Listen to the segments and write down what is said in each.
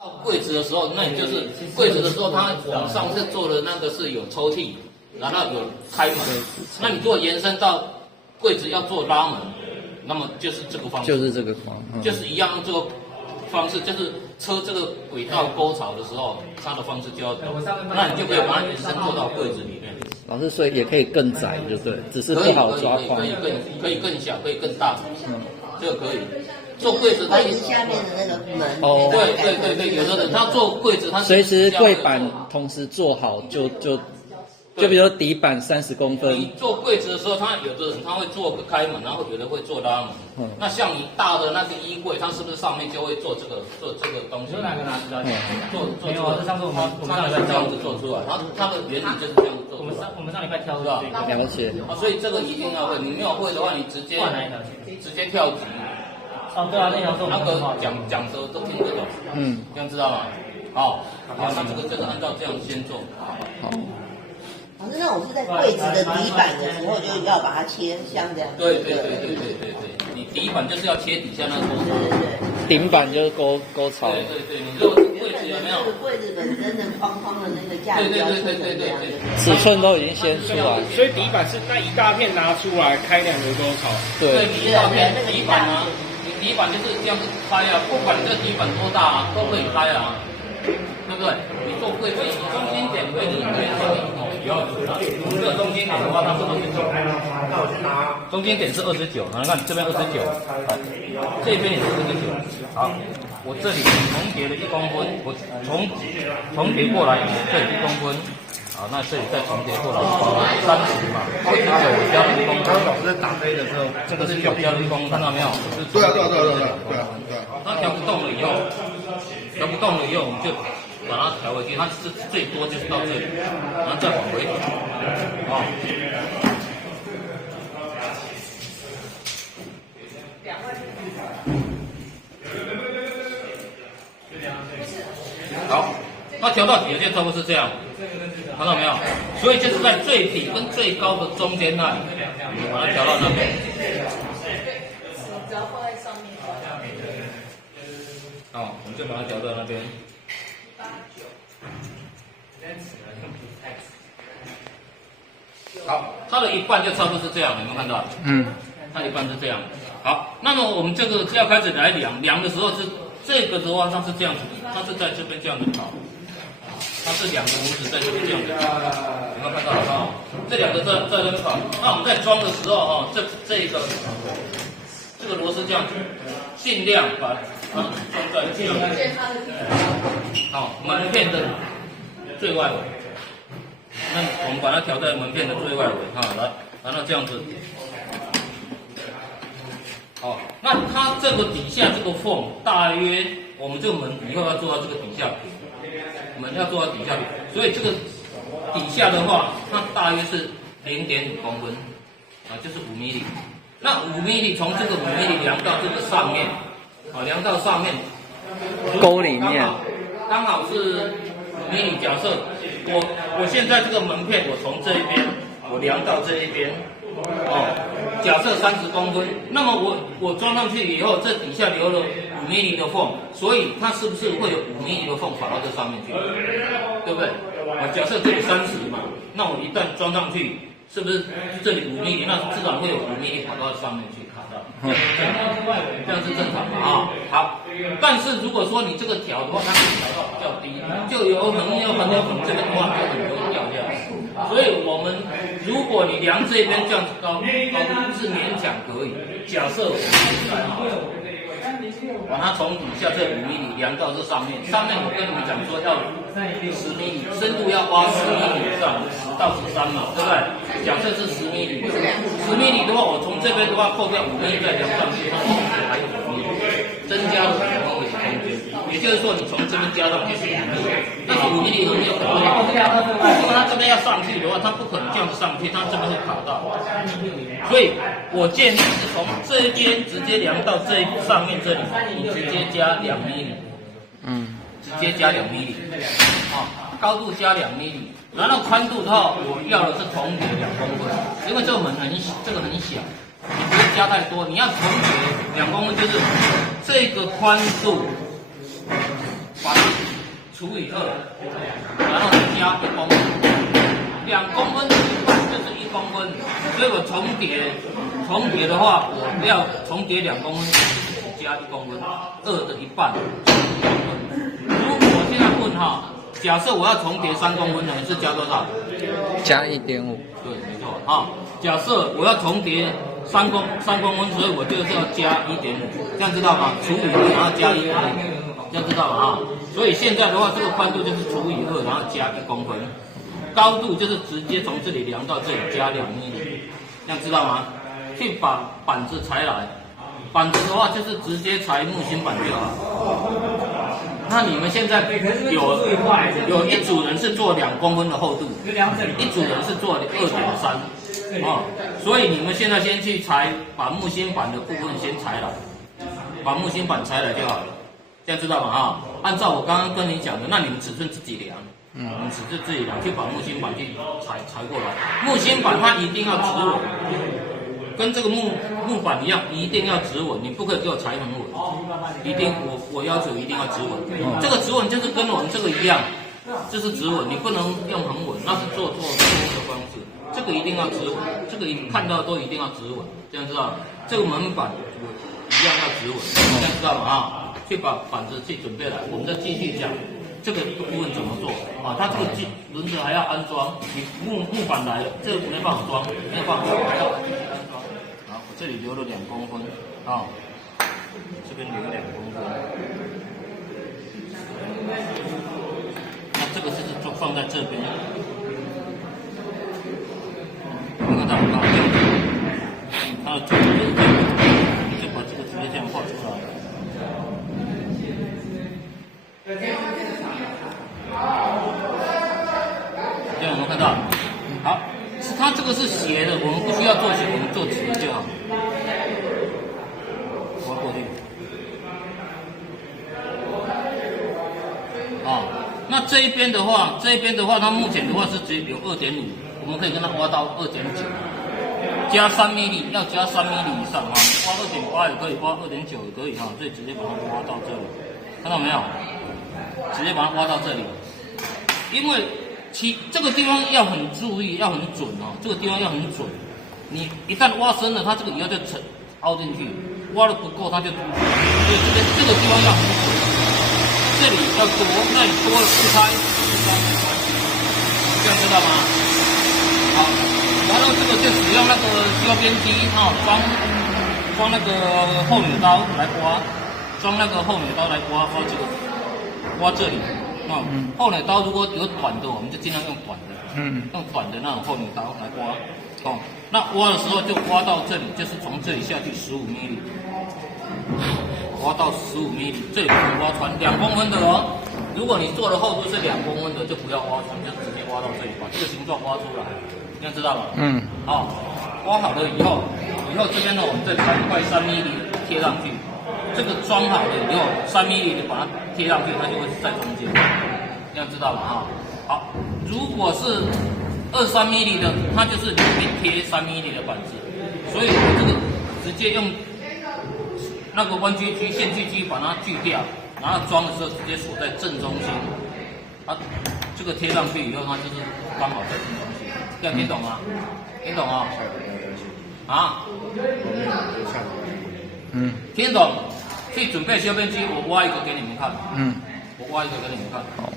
到柜子的时候，那你就是柜子的时候，它往上是做的那个是有抽屉，然后有开门。那你如果延伸到柜子要做拉门，那么就是这个方式，就是这个方，就是一样用这个方式，就是车这个轨道沟槽的时候，它的方式就要走，那你就可以把它延伸做到柜子里面。老师，所以也可以更窄，就对，只是不好抓框。可以更小，可以更大，这个可以。做柜子，柜子下面的那个门。哦，对，有的人他做柜子，他随时柜板同时做好，就比如说底板30公分。你做柜子的时候，他有的人他会做个开门，然后有的会做拉门。那像你大的那个衣柜，它是不是上面就会做这个东西？哪个拿知道？做没有，这上次我们上礼拜这样子做出来，然后它的原理就是这样子做。我们上礼拜挑是吧？了解。所以这个一定要会，你没有会的话，你直接跳级。哦，对啊，那条是我们那个讲的都听得懂，这样知道吗？好，那这个就是按照这样先做。好。老师，那我是在柜子的底板的时候就要把它切像这样。对，你底板就是要切底下那个沟槽。对。顶板就是沟槽。对，你这个柜子有没有？这个柜子本身的框的那个架子。对。尺寸都已经先出来，所以底板是那一大片拿出来开2个沟槽。对，你一大片底板啊。底板就是这样子开啊，不管这底板多大啊，都可以开啊，对不对？你做柜子，你中心点位置可以设定哦，这个中心点的话，它是29，中间点是29，你看这边29，这边也是29，好，我这里重叠了1公分，我重叠过来，这里1公分。好，那这里再重叠过来30嘛，加了1公分。老师打飞的时候，这个是加了1公分，看到没有？对。它调不动了以后，我们就把它调回去，它是最多就是到这里，然后再往回调。好，那调到底就差不多是这样，看到没有？所以就是在最底跟最高的中间那里，把它调到那边。只要放在上面。好，我们就把它调到那边。好，它的一半就差不多是这样，有没有看到？它一半是这样。好，那么我们这个要开始来量的时候是这个的话，它是这样子，它是在这边这样子跑，它是2个拇指在这边这样子跑，有没有看到啊？这2个在这边跑，那我们在装的时候这个螺丝这样子，尽量把它装在这样子。好，门片的最外围。那我们把它调在门片的最外围，来，然后这样子。好，那它这个底下这个缝大约，我们这个门以后要做到这个底下平，门要做到底下平，所以这个底下的话，它大约是0.5公分，就是5 mm。那5 mm 从这个5 mm 量到这个上面，量到上面沟里面，刚好是5 mm。假设我现在这个门片，我从这一边我量到这一边，假设30公分，那么我装上去以后，这底下留了5 mm 的缝，所以它是不是会有5 mm 的缝跑到这上面去？对不对？假设这里30嘛，那我一旦装上去，是不是这里5 mm， 那自然会有5 mm 跑到上面去卡到，这样是正常的啊。好，但是如果说你这个调的话，它可以调到比较低，就有可能这边的话就很容易掉下来。所以我们如果你量这边这样子高度是勉强可以。假设我们现在把它从底下这5 mm 量到这上面我跟你们讲说要10 mm， 深度要挖10 mm 以上，10到13嘛，对不对？假设是10 mm，10 mm 的话，我从这边的话扣掉5 mm 再量上去，它还有5 mm， 增加了5 mm 的空间。也就是说，你从这边加上去是5 mm， 但是5 mm 很有可能，如果它这边要上去的话，它不可能这样子上去，它这边会卡到。所以我建议是从这边直接量到这上面这里，你直接加2 mm， 直接加2 mm， 高度加2 mm， 然后宽度的话，我要的是重叠2公分，因为这个门很小，你不会加太多，你要重叠2公分，就是这个宽度把它除以2，然后加1公分，2公分除以半就是1公分，所以我重叠的话，我要重叠2公分，只加1公分，2的1半1公分。如果我现在问哈，假设我要重叠3公分的，是加多少？加1.5。对，没错啊。假设我要重叠3公分，所以我就是要加1.5，这样知道吗？除以2，然后加1.5，这样知道吗？啊，所以现在的话，这个宽度就是除以2，然后加1公分，高度就是直接从这里量到这里加2米，这样知道吗？去把板子裁来，板子的话就是直接裁木芯板就好。那你们现在有一组人是做2公分的厚度，一组人是做2.3，所以你们现在先去裁，把木芯板的部分先裁来，把木芯板裁来就好了，这样知道吗？啊，按照我刚刚跟你讲的，那你们尺寸自己量，你们尺寸自己量，去把木芯板去裁过来，木芯板它一定要直稳。跟这个木板一样，一定要直稳，你不可以给我裁很稳，一定我要求一定要直稳。这个直稳就是跟我们这个一样，这是直稳，你不能用很稳，那是做的方式。这个一定要直稳，这个看到都一定要直稳，这样知道？这个门板一样要直稳，这样知道吗？啊，去把板子去准备来，我们再继续讲这个部分怎么做啊？它这个轮子还要安装，你木板来了，这个没办法装，没有办法安装。这里留了2公分啊，这边留2公分，那这个就是就放在这边，看到没有？它的图就是这样，就把这个直接这样画出来。这样有没有看到？好。它这个是斜的，我们不需要做斜，我们做直就好。我要过去。啊，那这一边的话，它目前的话是只有2.5，我们可以跟它挖到2.9，加3米米，要加3米米以上啊，挖2.8也可以，挖2.9也可以哈，所以直接把它挖到这里，看到没有？直接把它挖到这里，因为。这个地方要很注意，要很准哦。这个地方要很准，你一旦挖深了，它这个以后就凹进去；挖的不够，它就凸出来。所以这个地方要很准，这里要多，那你多了不开，这样知道吗？好，然后这个就使用那个削边机啊，装那个后扭刀来刮，装那个后扭刀来刮这个，刮这里。后扭刀如果有短的，我们就尽量用短的，用短的那种后扭刀来刮，那挖的时候就挖到这里，就是从这里下去15米，挖到15米，这里不能挖穿2公分的哦。如果你做的厚度是2公分的，就不要挖穿，就直接挖到这里，把这个形状挖出来，这样知道吗？挖好了以后这边呢，我们再裁一块3米贴上去。这个装好了以后，3米你把它贴上去，它就会在中间，这样知道吗？好，如果是23米的，它就是里面贴3米的板子，所以我这个直接用那个弯锯机、线锯机把它锯掉，然后装的时候直接锁在正中心，这个贴上去以后，它就是刚好在正中心，这样听懂吗？听懂啊？听懂？去准备削边机，我挖一个给你们看。我挖一个给你们看。好。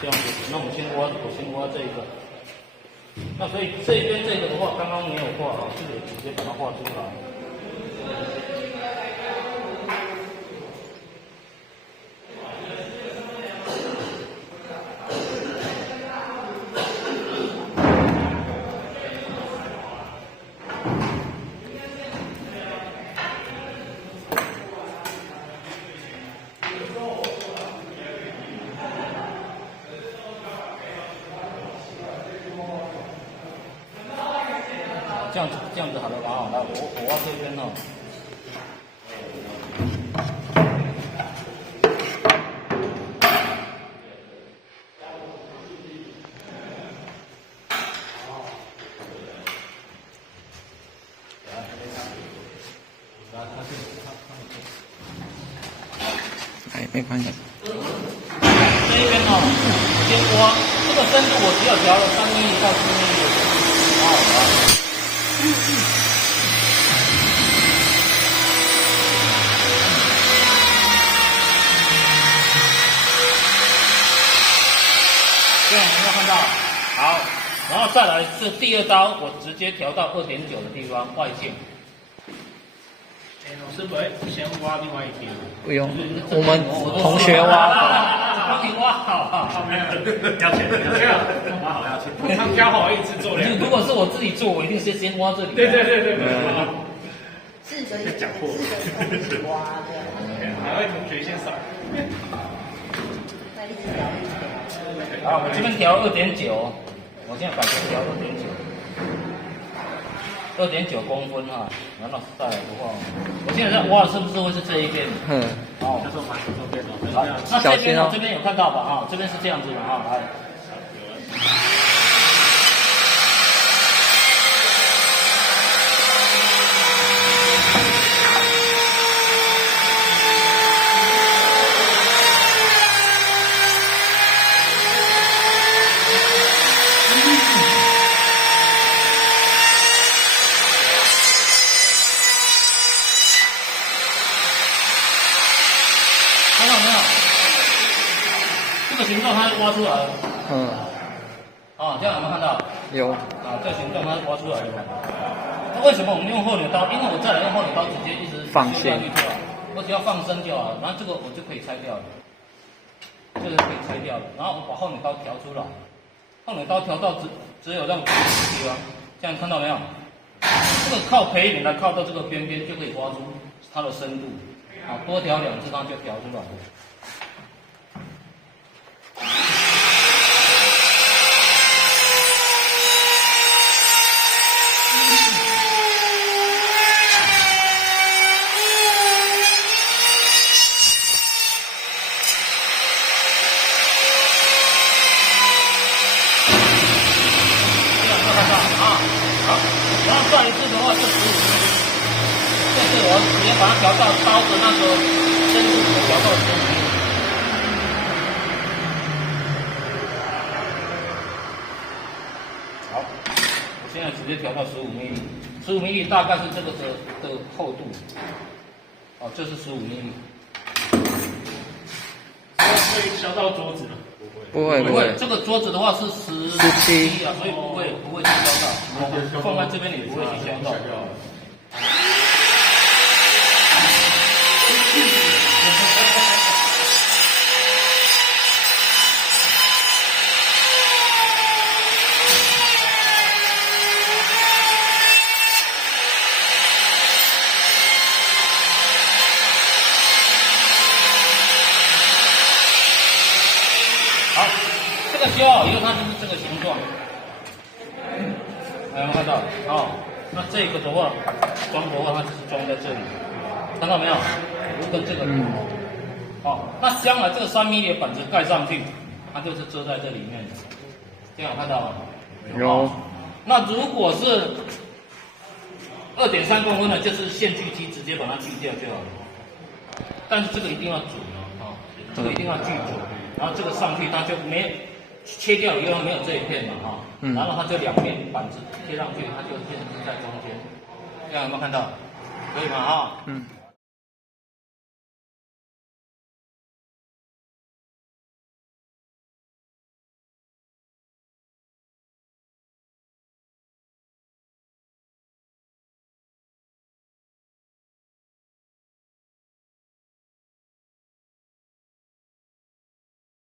这样子，那我先挖这个。那所以这边这个的话，刚刚没有画啊，这个直接把它画出来。这样子好了吧？哈，来，我挖这边哦。哎，没关系。这一边哦，先挖这个深度，我只要调了3mm到4mm，好了。这样有没有看到？好，然后再来是第二刀，我直接调到2.9的地方外径。老师不会先挖另外一边？不用，我们同学挖的。帮你挖好，要钱，挖好要钱。他们挑好一次做2个。如果是我自己做，我一定是先挖这里。对。4个一起挖这样。哪位同学先扫？那一直调。好，我这边调2.9，我现在改成调2.9公分哈。然后再来的话，我现在在挖，是不是会是这一边？好，那时候蛮左边的。好，那这边这边有看到吧？哈，这边是这样子的哈，来。看到没有？这个形状它挖出来了。这样有没有看到？有。这个形状它挖出来了。那为什么我们用后扭刀？因为我再来用后扭刀直接一直放线下去就好，我只要放生就好了。然后这个我就可以拆掉了，这个可以拆掉了。然后我把后扭刀调出来，后扭刀调到只有让这个地方，这样看到没有？这个靠陪柄来靠到这个边边就可以挖出它的深度。多调2次它就调出来了。然后转一次的话是15mm，这是我直接把它调到刀的那个深度，调到15mm。好，我现在直接调到15mm，15mm大概是这个的厚度。这是15mm。会削到桌子了？不会，这个桌子的话是17啊，所以不会去削到，放在这边也不会去削到。好，这个削好以后，它就是这个形状。有没有看到？那这个的话，装的话，它就是装在这里，看到没有？跟这个。那将来这个3mm的板子盖上去，它就是遮在这里面的。这样有看到吗？有。那如果是2.3公分的，就是线锯机直接把它锯掉就好了。但是这个一定要准这个一定要锯准。然后这个上去它就没切掉以后没有这一片了然后它就2面板子贴上去，它就变成在中间，这样有没有看到？可以吗？